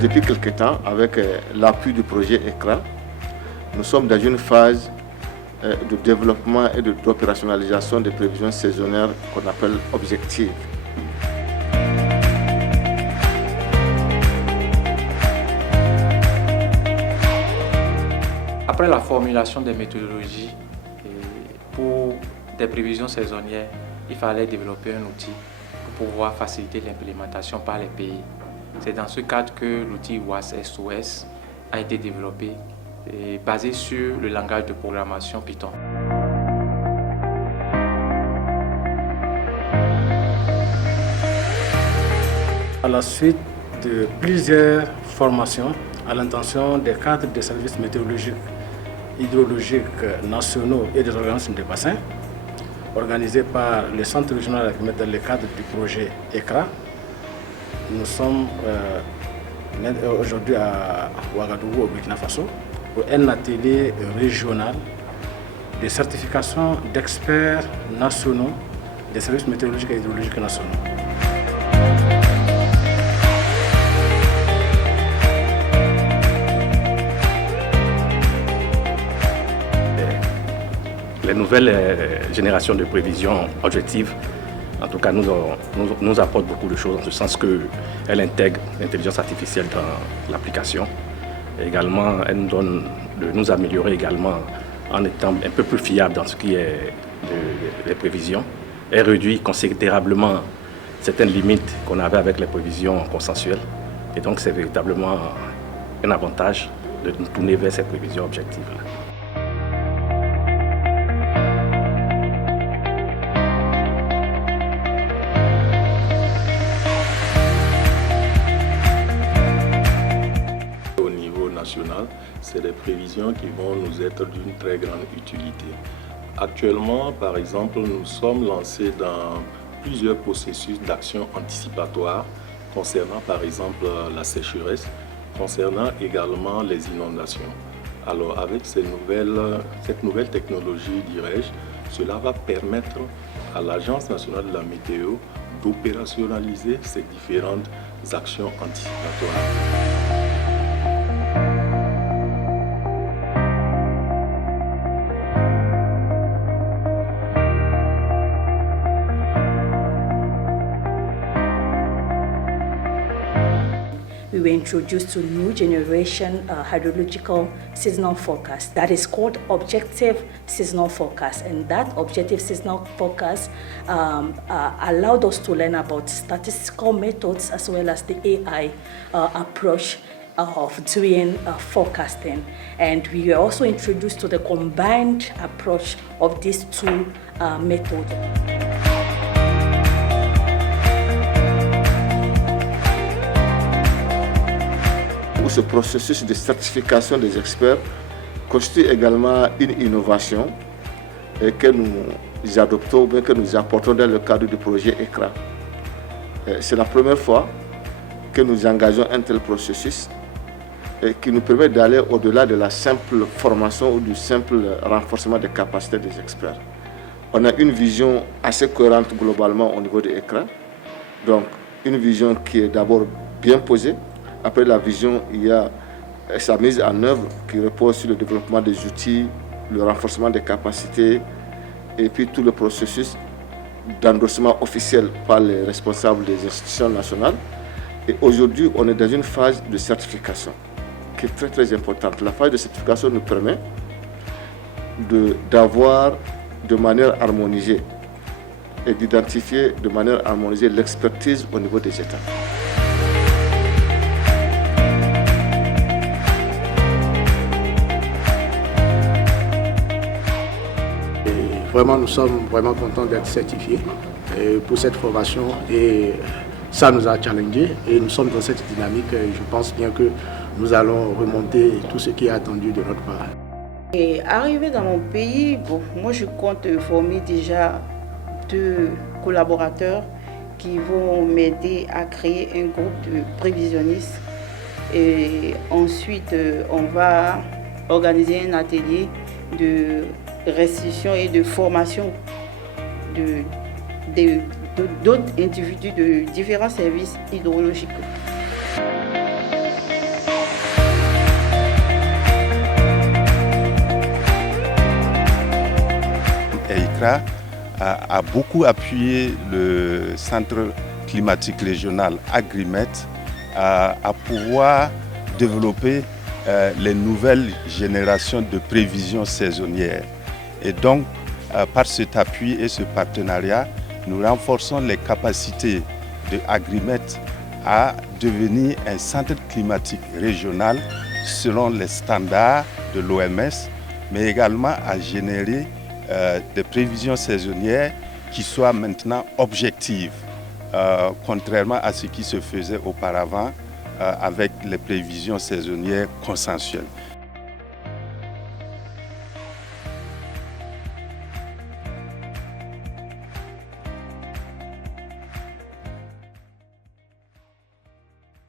Depuis quelque temps, avec l'appui du projet ECRA, nous sommes dans une phase de développement et d'opérationnalisation des prévisions saisonnières qu'on appelle objectives. Après la formulation des méthodologies pour des prévisions saisonnières, il fallait développer un outil pour pouvoir faciliter l'implémentation par les pays. C'est dans ce cadre que l'outil WAS-SOS a été développé, basé sur le langage de programmation Python. À la suite de plusieurs formations à l'intention des cadres des services météorologiques, hydrologiques nationaux et des organismes de bassin, organisés par le Centre régional dans le cadre du projet ECRA, nous sommes aujourd'hui à Ouagadougou, au Burkina Faso, pour un atelier régional de certification d'experts nationaux des services météorologiques et hydrologiques nationaux. Les nouvelles générations de prévisions objectives, en tout cas, nous apportent beaucoup de choses, en ce sens qu'elles intègrent l'intelligence artificielle dans l'application. Également, elles nous donnent de nous améliorer également en étant un peu plus fiables dans ce qui est des prévisions. Elles réduisent considérablement certaines limites qu'on avait avec les prévisions consensuelles. Et donc, c'est véritablement un avantage de nous tourner vers ces prévisions objectives-là. C'est des prévisions qui vont nous être d'une très grande utilité. Actuellement, par exemple, nous sommes lancés dans plusieurs processus d'action anticipatoire concernant par exemple la sécheresse, concernant également les inondations. Alors avec cette nouvelle technologie, dirais-je, cela va permettre à l'Agence nationale de la météo d'opérationnaliser ces différentes actions anticipatoires. We were introduced to new generation hydrological seasonal forecast that is called objective seasonal forecast, and that objective seasonal forecast allowed us to learn about statistical methods as well as the AI approach of doing forecasting. And we were also introduced to the combined approach of these two methods. Ce processus de certification des experts constitue également une innovation que nous adoptons, bien que nous apportons dans le cadre du projet ECRA. C'est la première fois que nous engageons un tel processus qui nous permet d'aller au-delà de la simple formation ou du simple renforcement des capacités des experts. On a une vision assez cohérente globalement au niveau de ECRA, donc une vision qui est d'abord bien posée. Après la vision, il y a sa mise en œuvre qui repose sur le développement des outils, le renforcement des capacités et puis tout le processus d'endossement officiel par les responsables des institutions nationales. Et aujourd'hui, on est dans une phase de certification qui est très très importante. La phase de certification nous permet d'avoir de manière harmonisée et d'identifier de manière harmonisée l'expertise au niveau des États. Vraiment, nous sommes vraiment contents d'être certifiés pour cette formation et ça nous a challengés et nous sommes dans cette dynamique. Je pense bien que nous allons remonter tout ce qui est attendu de notre part. Et arrivé dans mon pays, moi je compte former déjà 2 collaborateurs qui vont m'aider à créer un groupe de prévisionnistes. Et ensuite, on va organiser un atelier de restitution et de formation d'autres individus de différents services hydrologiques. Accra a beaucoup appuyé le Centre climatique régional Agrimet à pouvoir développer les nouvelles générations de prévisions saisonnières. Et donc, par cet appui et ce partenariat, nous renforçons les capacités de Agrimet à devenir un centre climatique régional selon les standards de l'OMS, mais également à générer des prévisions saisonnières qui soient maintenant objectives, contrairement à ce qui se faisait auparavant avec les prévisions saisonnières consensuelles.